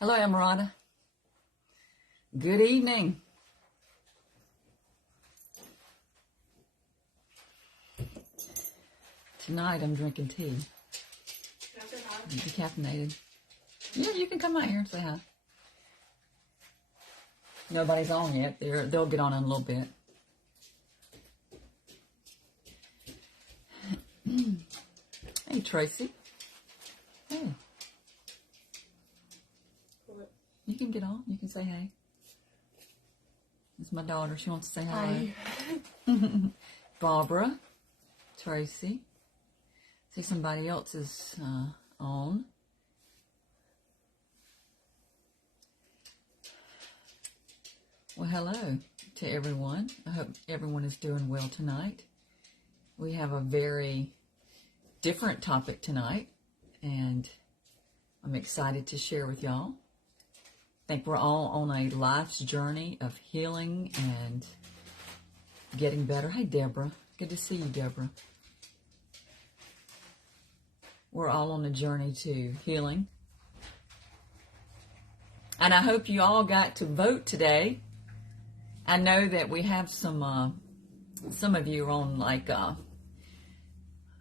Hello, Ammirata. Good evening. Tonight I'm drinking tea. Decaffeinated. Yeah, you can come out here and say hi. Nobody's on yet. They'll get on in a little bit. Hey, Tracy. Hey. You can get on. You can say hey. It's my daughter. She wants to say hello. Hi. Barbara. Tracy. See, somebody else is on. Well, hello to everyone. I hope everyone is doing well tonight. We have a very different topic tonight, and I'm excited to share with y'all. I think we're all on a life's journey of healing and getting better. Hey, Deborah. Good to see you, Deborah. We're all on a journey to healing. And I hope you all got to vote today. I know that we have some of you are on like,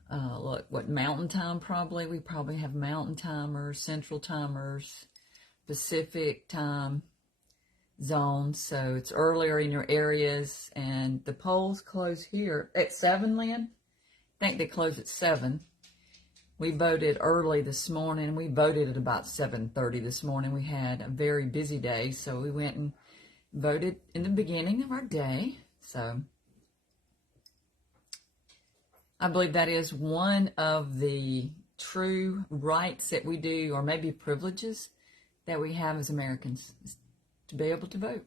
look, Mountain Time probably. We probably have Mountain Timers, Central Timers, Pacific Time zones. So it's earlier in your areas. And the polls close here at 7, Lynn? I think they close at 7. We voted early this morning. We voted at about 7:30 this morning. We had a very busy day, so we went and voted in the beginning of our day. So I believe that is one of the true rights that we do, or maybe privileges that we have as Americans, is to be able to vote.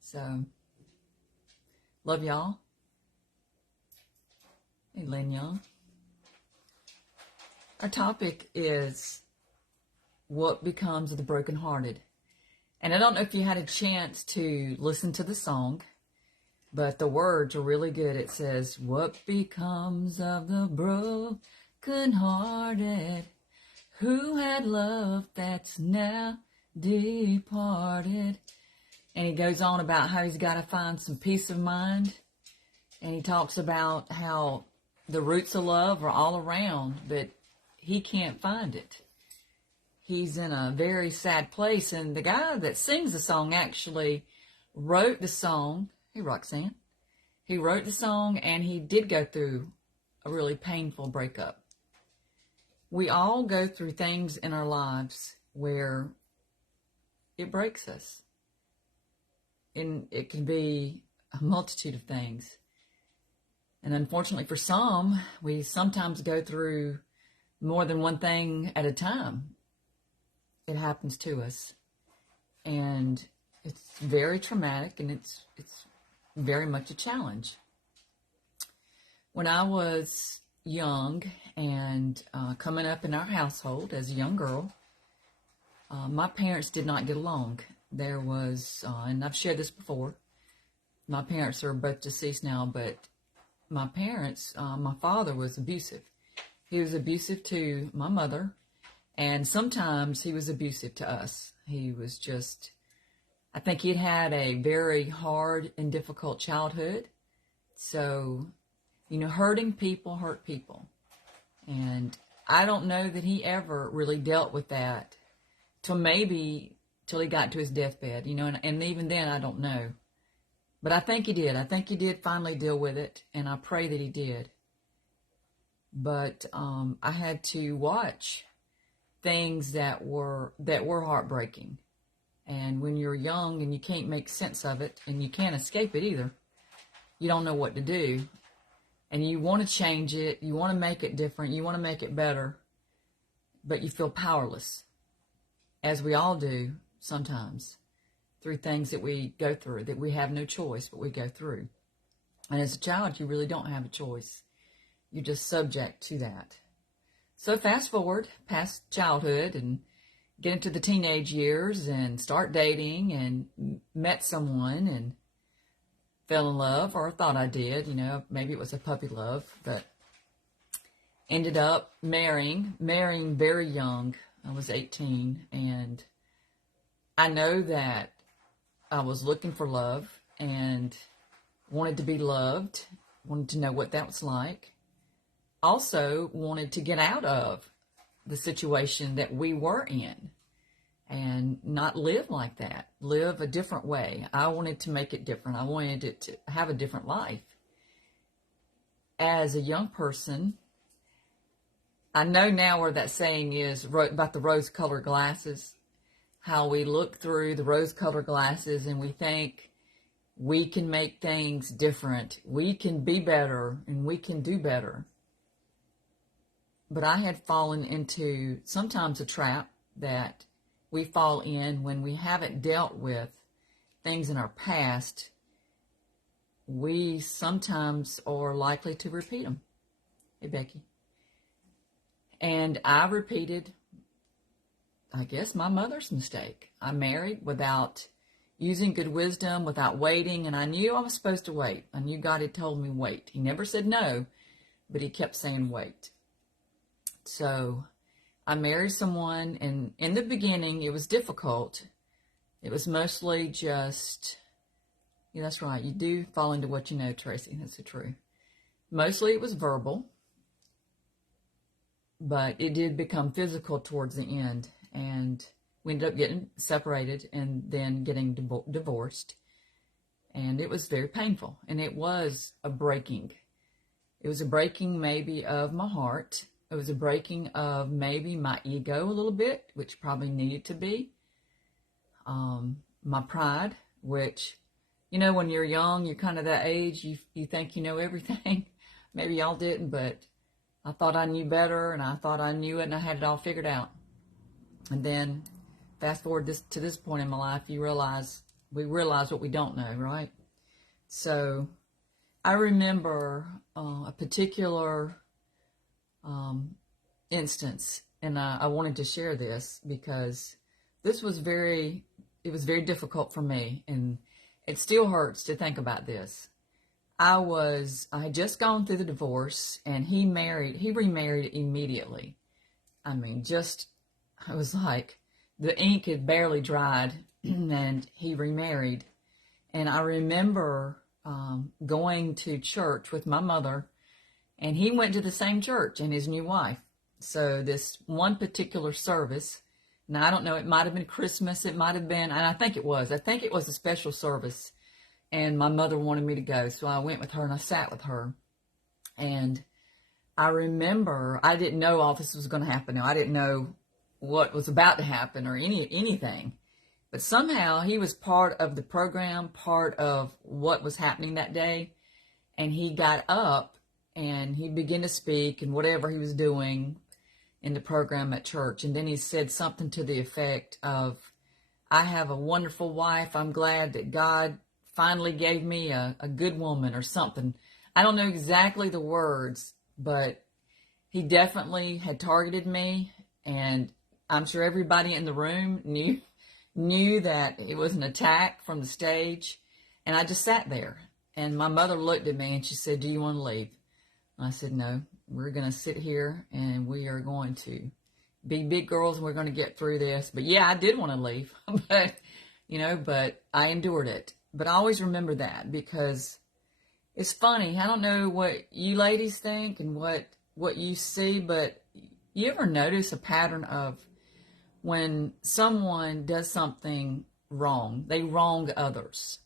So, love y'all. Hey, Lynn Young. Our topic is what becomes of the brokenhearted. And I don't know if you had a chance to listen to the song, but the words are really good. It says, what becomes of the brokenhearted, who had love that's now departed. And he goes on about how he's got to find some peace of mind. And he talks about how the roots of love are all around, but he can't find it. He's in a very sad place. And the guy that sings the song actually wrote the song. Hey, Roxanne. He wrote the song, and he did go through a really painful breakup. We all go through things in our lives where it breaks us. And it can be a multitude of things. And unfortunately for some, we sometimes go through more than one thing at a time. It happens to us. And it's very traumatic, and it's very much a challenge. When I was young and coming up in our household as a young girl, my parents did not get along. There was, and I've shared this before, my parents are both deceased now, but my parents, my father was abusive. He was abusive to my mother, and sometimes he was abusive to us. He was just, I think he'd had a very hard and difficult childhood. So, hurting people hurt people. And I don't know that he ever really dealt with that till he got to his deathbed, and even then I don't know. But I think he did. I think he did finally deal with it, and I pray that he did. But I had to watch things that were heartbreaking. And when you're young and you can't make sense of it, and you can't escape it either, you don't know what to do. And you want to change it, you want to make it different, you want to make it better, but you feel powerless, as we all do sometimes, through things that we go through, that we have no choice, but we go through. And as a child, you really don't have a choice. You're just subject to that. So fast forward past childhood and get into the teenage years and start dating, and met someone and fell in love, or thought I did, maybe it was a puppy love, but ended up marrying very young, I was 18, and I know that I was looking for love and wanted to be loved, wanted to know what that was like. Also wanted to get out of the situation that we were in and not live like that, live a different way. I wanted to make it different. I wanted it to have a different life. As a young person, I know now where that saying is about the rose-colored glasses, how we look through the rose-colored glasses and we think we can make things different, we can be better, and we can do better. But I had fallen into sometimes a trap that we fall in when we haven't dealt with things in our past. We sometimes are likely to repeat them. Hey, Becky. And I repeated, I guess, my mother's mistake. I married without using good wisdom, without waiting, and I knew I was supposed to wait. I knew God had told me wait. He never said no, but he kept saying wait. So I married someone, and in the beginning, it was difficult. It was mostly just, yeah, that's right. You do fall into what you know, Tracy. That's the truth. Mostly it was verbal, but it did become physical towards the end, and we ended up getting separated and then getting divorced, and it was very painful, and it was a breaking. It was a breaking maybe of my heart. It was a breaking of maybe my ego a little bit, which probably needed to be. My pride, which, you know, when you're young, you're kind of that age, you think you know everything. Maybe y'all didn't, but I thought I knew better, and I thought I knew it, and I had it all figured out. And then fast forward to this point in my life, we realize what we don't know, right? So I remember a particular instance, and I wanted to share this because this was very difficult for me, and it still hurts to think about this. I had just gone through the divorce, and he remarried immediately. I mean, it was like the ink had barely dried, and he remarried. And I remember going to church with my mother, and he went to the same church and his new wife. So this one particular service, now I don't know, it might have been Christmas, it might have been, and I think it was a special service, and my mother wanted me to go. So I went with her and I sat with her. And I remember I didn't know all this was going to happen. Now, I didn't know what was about to happen or anything. But somehow he was part of the program, part of what was happening that day. And he got up and he began to speak and whatever he was doing in the program at church. And then he said something to the effect of, I have a wonderful wife. I'm glad that God finally gave me a good woman, or something. I don't know exactly the words, but he definitely had targeted me. And I'm sure everybody in the room knew that it was an attack from the stage. And I just sat there. And my mother looked at me and she said, do you want to leave? And I said, no, we're going to sit here and we are going to be big girls and we're going to get through this. But yeah, I did want to leave, but I endured it. But I always remember that because it's funny. I don't know what you ladies think and what you see, but you ever notice a pattern of when someone does something wrong, they wrong others?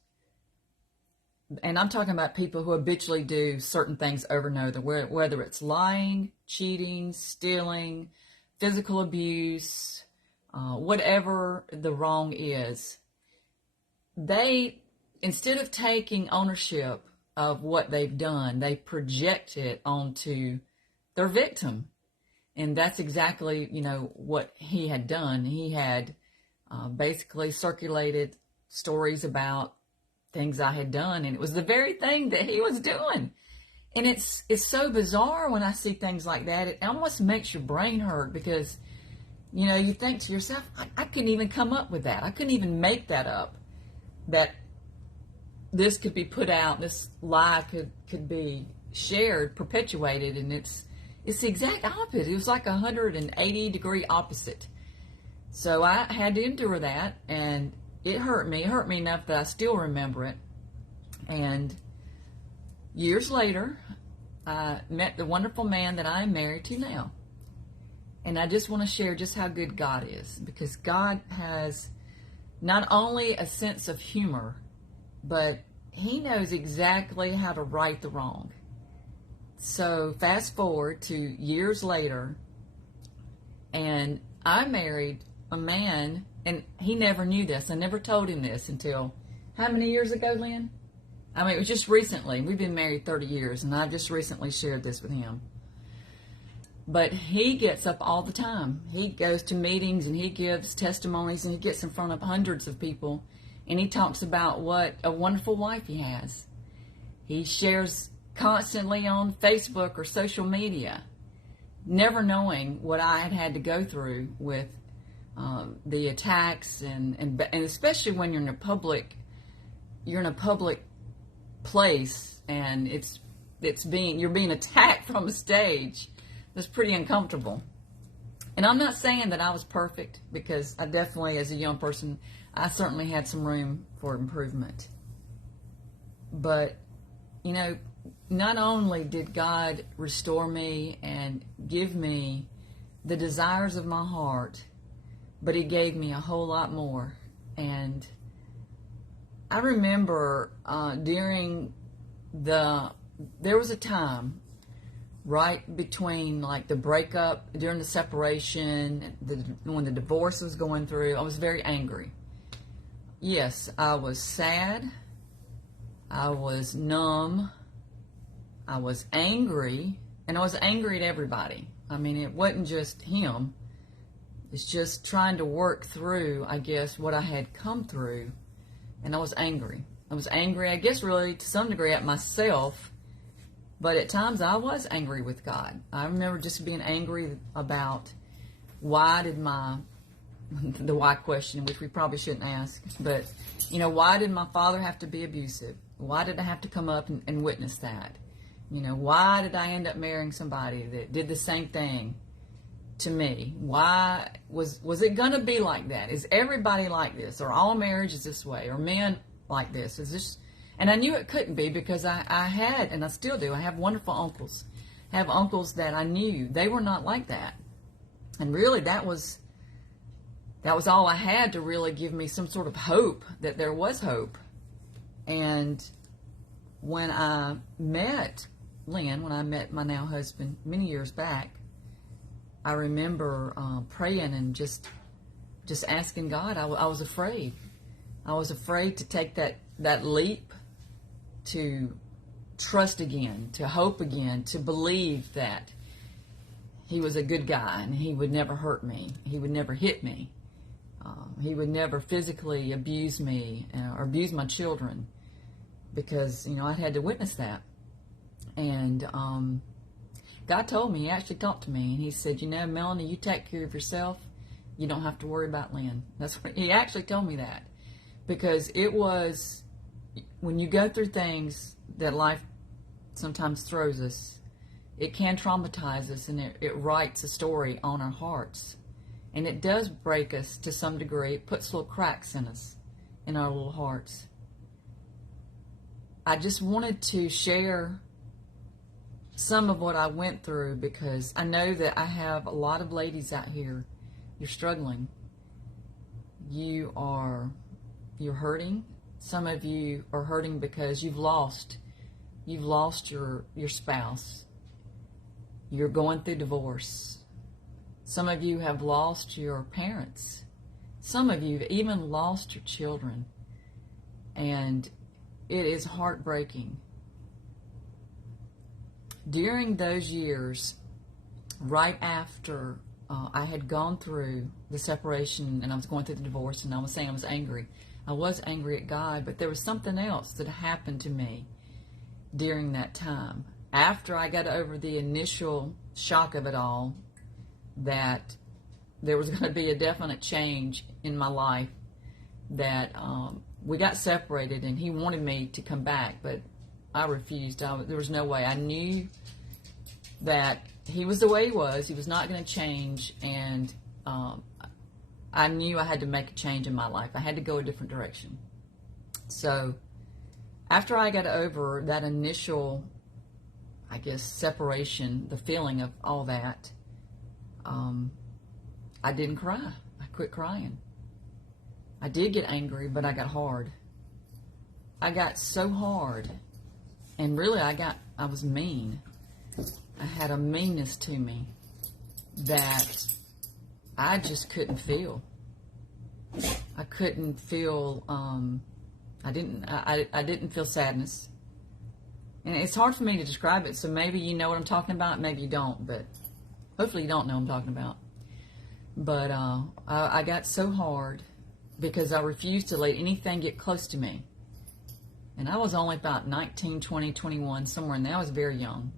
And I'm talking about people who habitually do certain things over and over, whether it's lying, cheating, stealing, physical abuse, whatever the wrong is. They, instead of taking ownership of what they've done, they project it onto their victim. And that's exactly, what he had done. He had basically circulated stories about things I had done, and it was the very thing that he was doing. And it's so bizarre when I see things like that. It almost makes your brain hurt because, you think to yourself, I couldn't even come up with that. I couldn't even make that up, that this could be put out, this lie could be shared, perpetuated, and it's the exact opposite. It was like 180-degree opposite. So I had to endure that, and it hurt me. It hurt me enough that I still remember it. And years later, I met the wonderful man that I am married to now. And I just want to share just how good God is, because God has not only a sense of humor, but he knows exactly how to right the wrong. So fast forward to years later, and I married a man, and he never knew this. I never told him this until, how many years ago, Lynn? I mean, it was just recently. We've been married 30 years, and I just recently shared this with him. But he gets up all the time. He goes to meetings, and he gives testimonies, and he gets in front of hundreds of people, and he talks about what a wonderful wife he has. He shares constantly on Facebook or social media, never knowing what I had had to go through with the attacks, and especially when you're in a public place, and you're being attacked from a stage. That's pretty uncomfortable. And I'm not saying that I was perfect, because I definitely, as a young person, I certainly had some room for improvement. But, you know, not only did God restore me and give me the desires of my heart, but he gave me a whole lot more. And I remember there was a time right between like the breakup, during the separation, when the divorce was going through. I was very angry. Yes, I was sad. I was numb. I was angry. And I was angry at everybody. I mean, it wasn't just him. It's just trying to work through, I guess, what I had come through. And I was angry. I was angry, I guess, really to some degree at myself. But at times I was angry with God. I remember just being angry about why did the why question, which we probably shouldn't ask, but, you know, why did my father have to be abusive? Why did I have to come up and witness that? You know, why did I end up marrying somebody that did the same thing to me? Why was it going to be like that? Is everybody like this? Are all marriages this way? Are men like this? Is this? And I knew it couldn't be, because I had, and I still do, I have wonderful uncles. I have uncles that I knew. They were not like that. And really, that was all I had to really give me some sort of hope that there was hope. And when I met Lynn, when I met my now husband many years back, I remember praying and just asking God. I was afraid. I was afraid to take that leap, to trust again, to hope again, to believe that he was a good guy and he would never hurt me. He would never hit me. He would never physically abuse me or abuse my children, because, you know, I had to witness that. And God told me, he actually talked to me, and he said, you know, Melanie, you take care of yourself. You don't have to worry about Lynn. That's what he actually told me, that. Because it was, when you go through things that life sometimes throws us, it can traumatize us, and it writes a story on our hearts. And it does break us to some degree. It puts little cracks in us, in our little hearts. I just wanted to share some of what I went through, because I know that I have a lot of ladies out here. You're struggling. You're hurting. Some of you are hurting because you've lost your spouse. You're going through divorce. Some of you have lost your parents. Some of you have even lost your children. And it is heartbreaking. During those years, right after I had gone through the separation and I was going through the divorce, and I was saying I was angry. I was angry at God, but there was something else that happened to me during that time. After I got over the initial shock of it all, that there was going to be a definite change in my life, that we got separated and he wanted me to come back, but I refused. There was no way. I knew that he was the way he was. He was not going to change, and I knew I had to make a change in my life. I had to go a different direction. So after I got over that initial, I guess, separation, the feeling of all that, I didn't cry. I quit crying. I did get angry, but I got hard. I got so hard, and really I was mean. I had a meanness to me that I just couldn't feel. I couldn't feel, I didn't feel sadness. And it's hard for me to describe it, so maybe you know what I'm talking about, maybe you don't, but hopefully you don't know what I'm talking about. But I got so hard because I refused to let anything get close to me. And I was only about 19, 20, 21, somewhere in there. I was very young.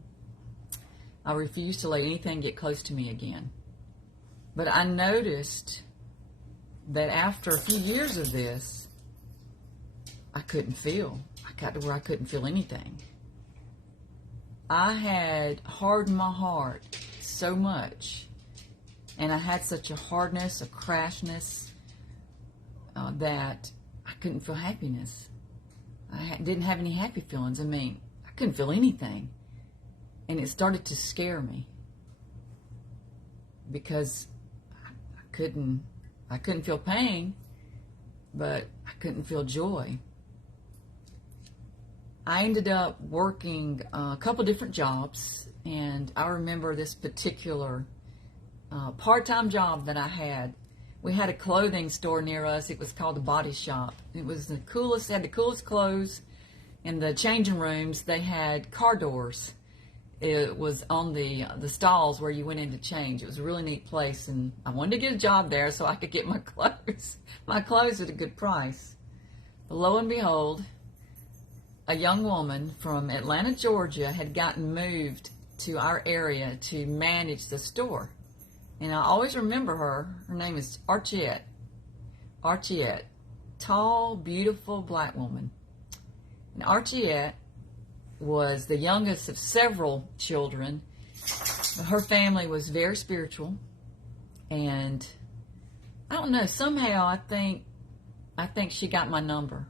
I refused to let anything get close to me again. But I noticed that after a few years of this, I couldn't feel. I got to where I couldn't feel anything. I had hardened my heart so much, and I had such a hardness, a crashness, that I couldn't feel happiness. I didn't have any happy feelings. I mean, I couldn't feel anything. And it started to scare me because I couldn't feel pain, but I couldn't feel joy. I ended up working a couple different jobs, and I remember this particular part-time job that I had. We had a clothing store near us. It was called the Body Shop. It was the coolest, had the coolest clothes. In the changing rooms, they had car doors. It was on the stalls where you went in to change. It was a really neat place, and I wanted to get a job there so I could get my clothes at a good price. But lo and behold, a young woman from Atlanta, Georgia had gotten moved to our area to manage the store. And I always remember her. Her name is Archiette. Archiette. Tall, beautiful black woman. And Archiette was the youngest of several children. Her family was very spiritual. And I don't know, somehow I think she got my number.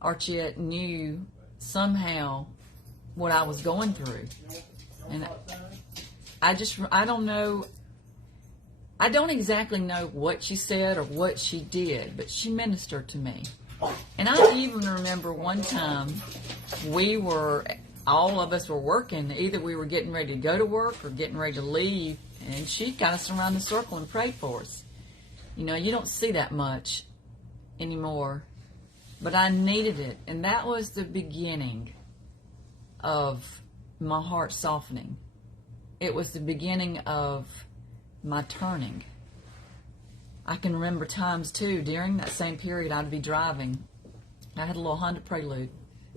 Archiette knew somehow what I was going through. And I don't know. I don't exactly know what she said or what she did, but she ministered to me. And I even remember one time all of us were working. Either we were getting ready to go to work or getting ready to leave, and she got us around the circle and prayed for us. You know, you don't see that much anymore, but I needed it. And that was the beginning of my heart softening. It was the beginning of my turning. I can remember times too, during that same period, I'd be driving. I had a little Honda Prelude.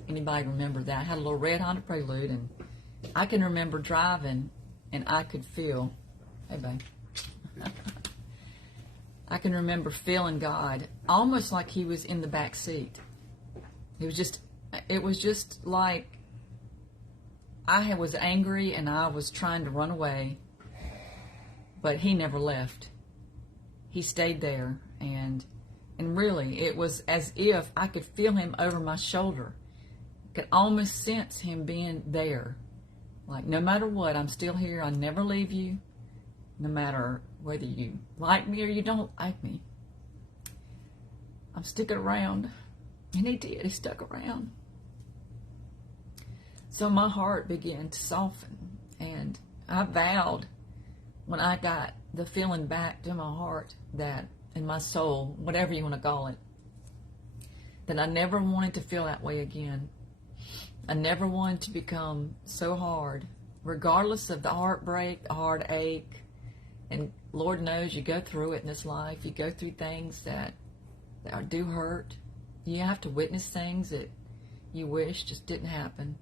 Anybody remember that? I had a little red Honda Prelude, and I can remember driving, and I could feel, hey babe, I can remember feeling God almost like He was in the back seat. It was just like I was angry and I was trying to run away, but He never left. He stayed there, and really it was as if I could feel Him over my shoulder. I could almost sense Him being there. Like, no matter what, I'm still here. I never leave you, no matter whether you like me or you don't like me. I'm sticking around. And He did. He stuck around. So my heart began to soften, and I vowed when I got the feeling back to my heart, that in my soul, whatever you want to call it, that I never wanted to feel that way again. I never wanted to become so hard, regardless of the heartbreak, the heartache, and Lord knows you go through it in this life. You go through things that do hurt. You have to witness things that you wish just didn't happen.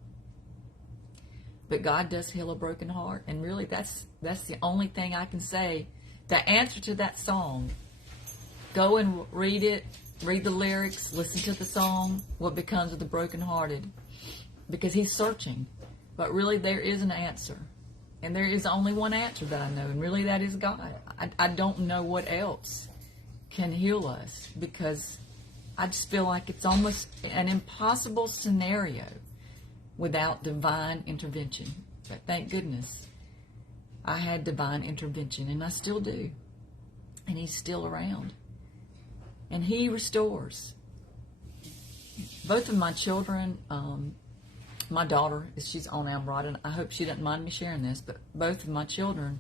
But God does heal a broken heart, and really that's the only thing I can say. The answer to that song, go and read it, read the lyrics, listen to the song, What Becomes of the Brokenhearted, because He's searching. But really there is an answer, and there is only one answer that I know, and really that is God. I don't know what else can heal us, because I just feel like it's almost an impossible scenario without divine intervention. But thank goodness I had divine intervention, and I still do. And he's still around. And he restores. Both of my children, my daughter, she's on Ammirata, and I hope she doesn't mind me sharing this, but both of my children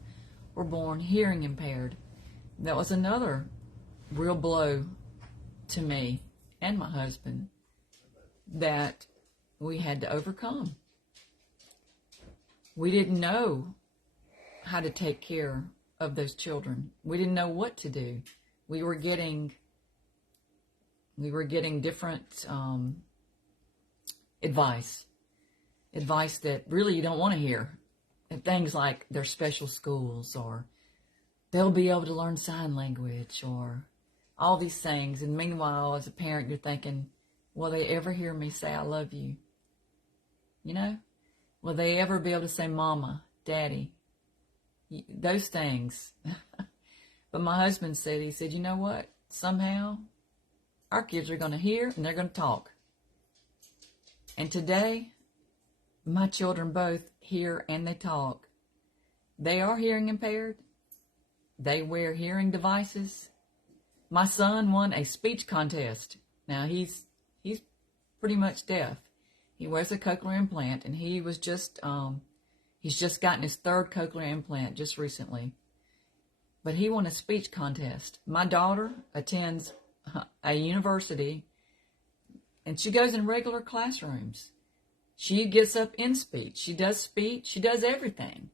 were born hearing impaired. That was another real blow to me and my husband that we had to overcome. We didn't know how to take care of those children. We didn't know what to do. We were getting different advice that really you don't want to hear. And things like there's special schools, or they'll be able to learn sign language, or all these things. And meanwhile, as a parent, you're thinking, will they ever hear me say I love you? You know? Will they ever be able to say mama, daddy? Those things. But my husband said, he said, you know what? Somehow our kids are going to hear and they're going to talk. And today, my children both hear and they talk. They are hearing impaired. They wear hearing devices. My son won a speech contest. Now, he's pretty much deaf. He wears a cochlear implant, and he was just, he's just gotten his third cochlear implant just recently. But he won a speech contest. My daughter attends a university, and she goes in regular classrooms. She gets up in speech. She does speech. She does everything.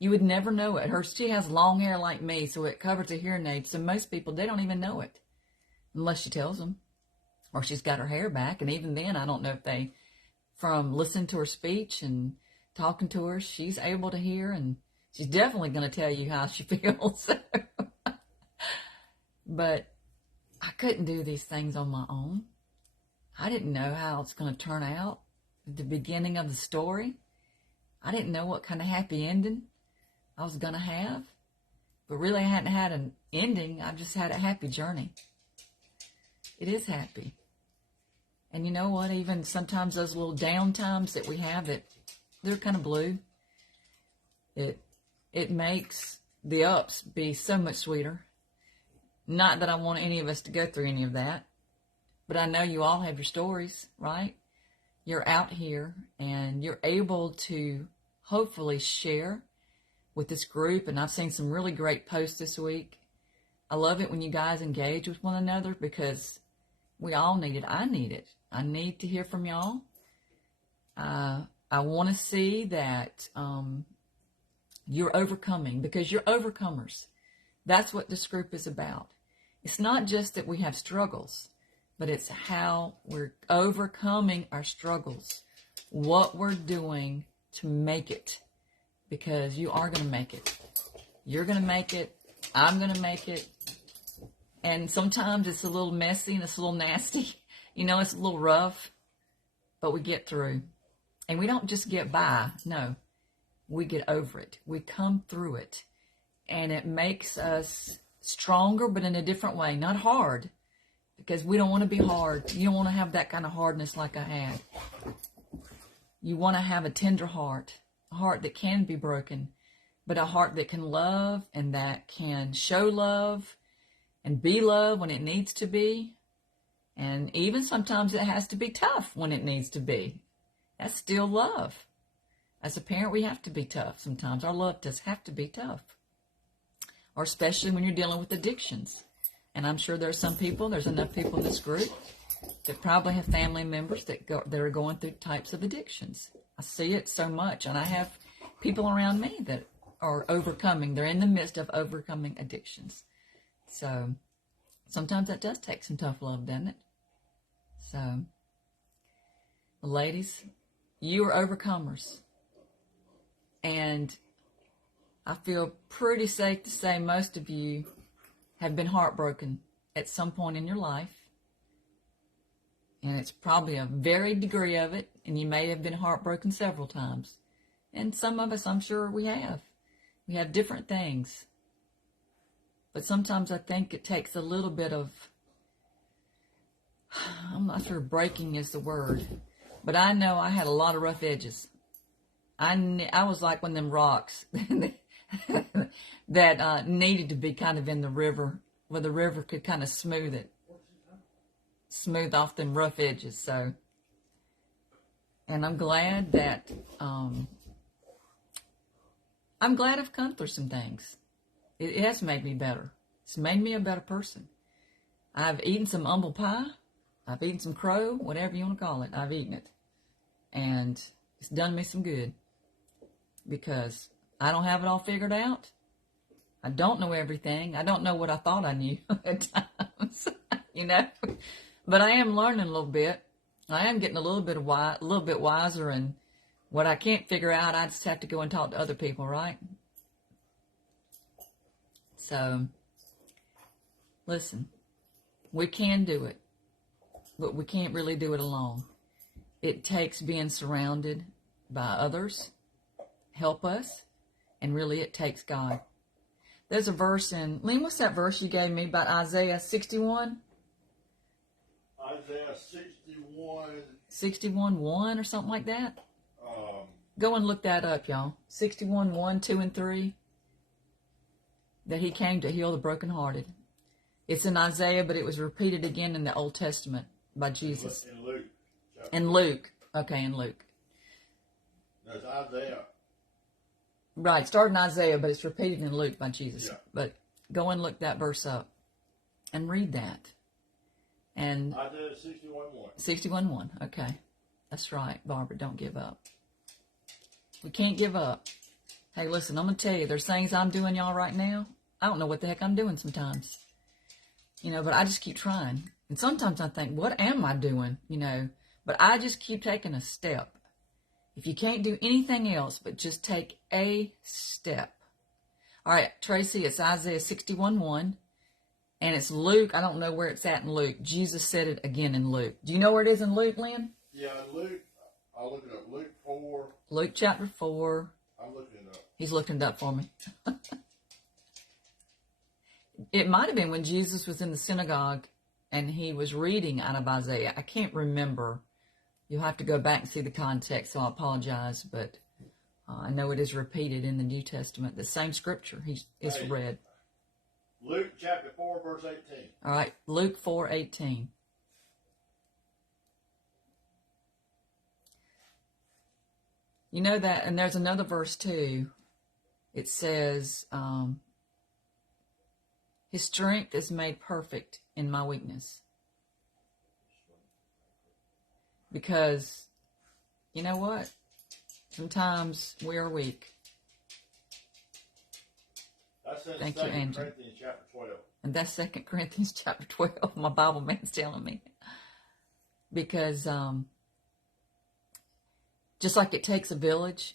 You would never know it. She has long hair like me, so it covers a hearing aid. So most people, they don't even know it unless she tells them. Or she's got her hair back. And even then, I don't know if they, from listening to her speech and talking to her, she's able to hear. And she's definitely going to tell you how she feels. But I couldn't do these things on my own. I didn't know how it's going to turn out at the beginning of the story. I didn't know what kind of happy ending I was going to have. But really, I hadn't had an ending. I just had a happy journey. It is happy. And you know what? Even sometimes those little down times that we have, they're kind of blue. It makes the ups be so much sweeter. Not that I want any of us to go through any of that. But I know you all have your stories, right? You're out here and you're able to hopefully share with this group. And I've seen some really great posts this week. I love it when you guys engage with one another, because we all need it. I need it. I need to hear from y'all. I want to see that you're overcoming, because you're overcomers. That's what this group is about. It's not just that we have struggles, but it's how we're overcoming our struggles, what we're doing to make it, because you are going to make it. You're going to make it. I'm going to make it. And sometimes it's a little messy and it's a little nasty. You know, it's a little rough, but we get through. And we don't just get by. No, we get over it. We come through it. And it makes us stronger, but in a different way. Not hard, because we don't want to be hard. You don't want to have that kind of hardness like I had. You want to have a tender heart, a heart that can be broken, but a heart that can love and that can show love and be love when it needs to be. And even sometimes it has to be tough when it needs to be. That's still love. As a parent, we have to be tough sometimes. Our love does have to be tough. Or especially when you're dealing with addictions. And I'm sure there's enough people in this group that probably have family members that are going through types of addictions. I see it so much. And I have people around me that are overcoming. They're in the midst of overcoming addictions. So sometimes that does take some tough love, doesn't it? So, ladies, you are overcomers. And I feel pretty safe to say most of you have been heartbroken at some point in your life. And it's probably a varied degree of it. And you may have been heartbroken several times. And some of us, I'm sure we have. We have different things. But sometimes I think it takes a little bit of, I'm not sure breaking is the word, but I know I had a lot of rough edges. I was like one of them rocks that needed to be kind of in the river, where the river could kind of smooth off them rough edges. So, and I'm glad that, I'm glad I've come through some things. It has made me better. It's made me a better person. I've eaten some humble pie. I've eaten some crow, whatever you want to call it. I've eaten it. And it's done me some good. Because I don't have it all figured out. I don't know everything. I don't know what I thought I knew at times. But I am learning a little bit. I am getting a little bit wiser, and what I can't figure out, I just have to go and talk to other people, right? So, listen, we can do it, but we can't really do it alone. It takes being surrounded by others, help us, and really it takes God. There's a verse in, Liam, what's that verse you gave me about Isaiah 61? Isaiah 61. 61:1 or something like that? Go and look that up, y'all. 61:1, 2, and 3. That he came to heal the brokenhearted. It's in Isaiah, but it was repeated again in the Old Testament by Jesus. In Luke. In Luke. Okay, in Luke. That's Isaiah. Right, starting in Isaiah, but it's repeated in Luke by Jesus. Yeah. But go and look that verse up and read that. And Isaiah 61:1. 61:1. Okay. That's right, Barbara. Don't give up. We can't give up. Hey, listen, I'm going to tell you, there's things I'm doing, y'all, right now. I don't know what the heck I'm doing sometimes. But I just keep trying. And sometimes I think, what am I doing? But I just keep taking a step. If you can't do anything else, but just take a step. All right, Tracy, it's Isaiah 61:1. And it's Luke. I don't know where it's at in Luke. Jesus said it again in Luke. Do you know where it is in Luke, Lynn? Yeah, Luke. I'll look it up. Luke 4. Luke chapter 4. I'm looking it up. He's looking it up for me. It might have been when Jesus was in the synagogue and he was reading out of Isaiah. I can't remember. You'll have to go back and see the context, so I apologize. But I know it is repeated in the New Testament. The same scripture is read. Luke chapter 4, verse 18. All right, Luke 4:18. You know that, and there's another verse too. It says, his strength is made perfect in my weakness. Because, you know what? Sometimes we are weak. That's in Thank 2 you, Angel. Corinthians chapter 12. And that's 2 Corinthians chapter 12. My Bible man's telling me. Because just like it takes a village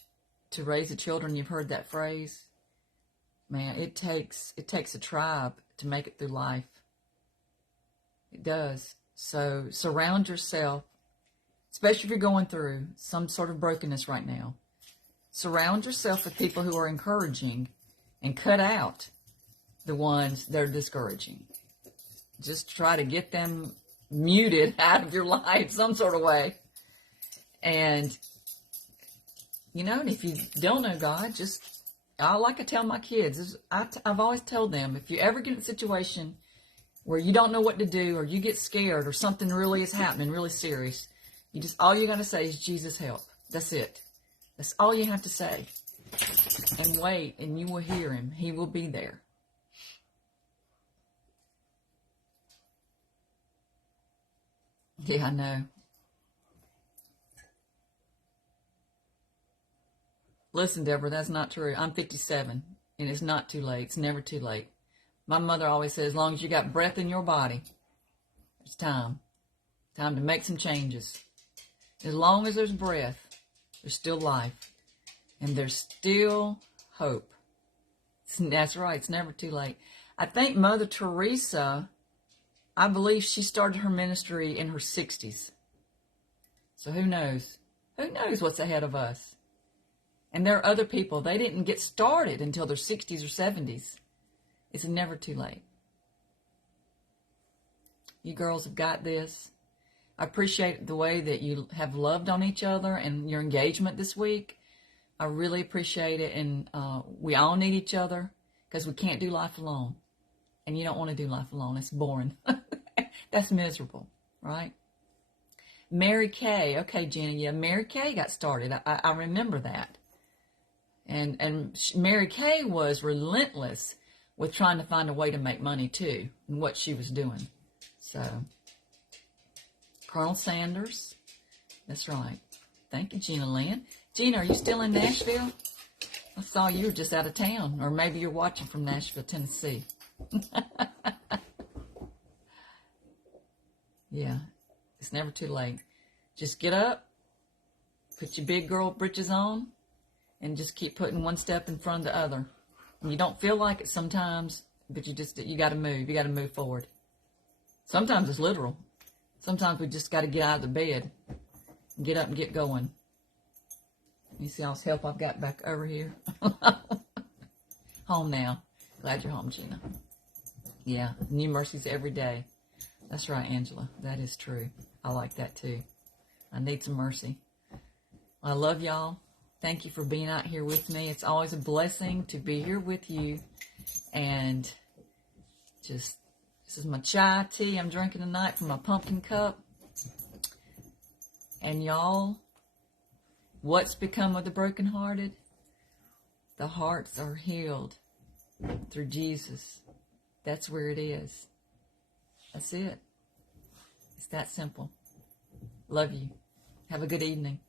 to raise the children, you've heard that phrase. Man, it takes a tribe to make it through life. It does. So surround yourself, especially if you're going through some sort of brokenness right now. Surround yourself with people who are encouraging and cut out the ones that are discouraging. Just try to get them muted out of your life some sort of way. And, if you don't know God, like I tell my kids, I've always told them, if you ever get in a situation where you don't know what to do, or you get scared, or something really is happening, really serious, all you got to say is, Jesus, help. That's it. That's all you have to say. And wait, and you will hear him. He will be there. Yeah, I know. Listen, Deborah, that's not true. I'm 57, and it's not too late. It's never too late. My mother always says, as long as you got breath in your body, it's time. Time to make some changes. As long as there's breath, there's still life. And there's still hope. That's right. It's never too late. I think Mother Teresa, I believe she started her ministry in her 60s. So who knows? Who knows what's ahead of us? And there are other people, they didn't get started until their 60s or 70s. It's never too late. You girls have got this. I appreciate the way that you have loved on each other and your engagement this week. I really appreciate it. And we all need each other because we can't do life alone. And you don't want to do life alone. It's boring. That's miserable, right? Mary Kay. Okay, Jenny. Yeah, Mary Kay got started. I remember that. And Mary Kay was relentless with trying to find a way to make money, too, and what she was doing. So, Colonel Sanders. That's right. Thank you, Gina Lynn. Gina, are you still in Nashville? I saw you were just out of town. Or maybe you're watching from Nashville, Tennessee. Yeah, it's never too late. Just get up, put your big girl britches on, and just keep putting one step in front of the other. And you don't feel like it sometimes, but you got to move. You got to move forward. Sometimes it's literal. Sometimes we just got to get out of the bed and get up and get going. You see all this help I've got back over here? Home now. Glad you're home, Gina. Yeah, new mercies every day. That's right, Angela. That is true. I like that too. I need some mercy. I love y'all. Thank you for being out here with me. It's always a blessing to be here with you. And this is my chai tea I'm drinking tonight from my pumpkin cup. And y'all, what's become of the brokenhearted? The hearts are healed through Jesus. That's where it is. That's it. It's that simple. Love you. Have a good evening.